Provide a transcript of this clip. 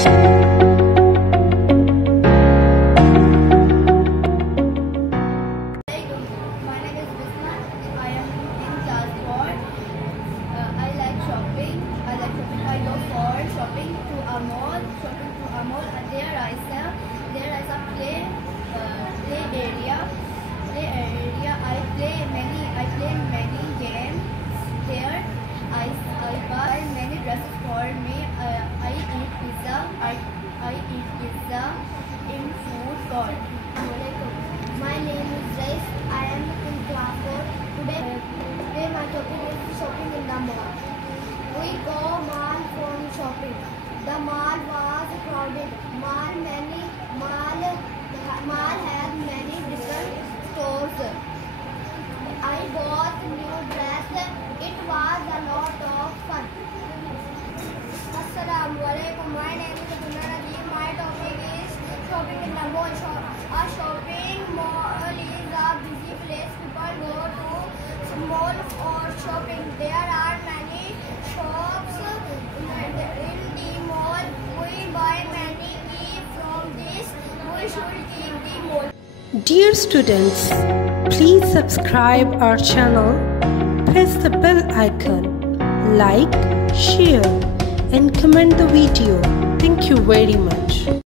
My name is Visma. I am in class 4. I like shopping. I go for shopping to a mall. There is a play area. I play many games there. I buy many dresses for me. I eat pizza. I eat pizza in food court. My name is Grace. I am in class 4. Today my topic is shopping in the mall. We go mall for shopping. The mall was crowded. Mall has many different stores. I bought new dress. It was a lot of fun. Assalamualaikum. My name is Abdullah Nadeem. My topic is shopping in the mall. A shopping mall is a busy place. People go to mall for shopping. There are many shops in the mall. We buy many gifts from this. We should keep the mall. Dear students, please subscribe our channel, press the bell icon, like, share and comment the video. Thank you very much.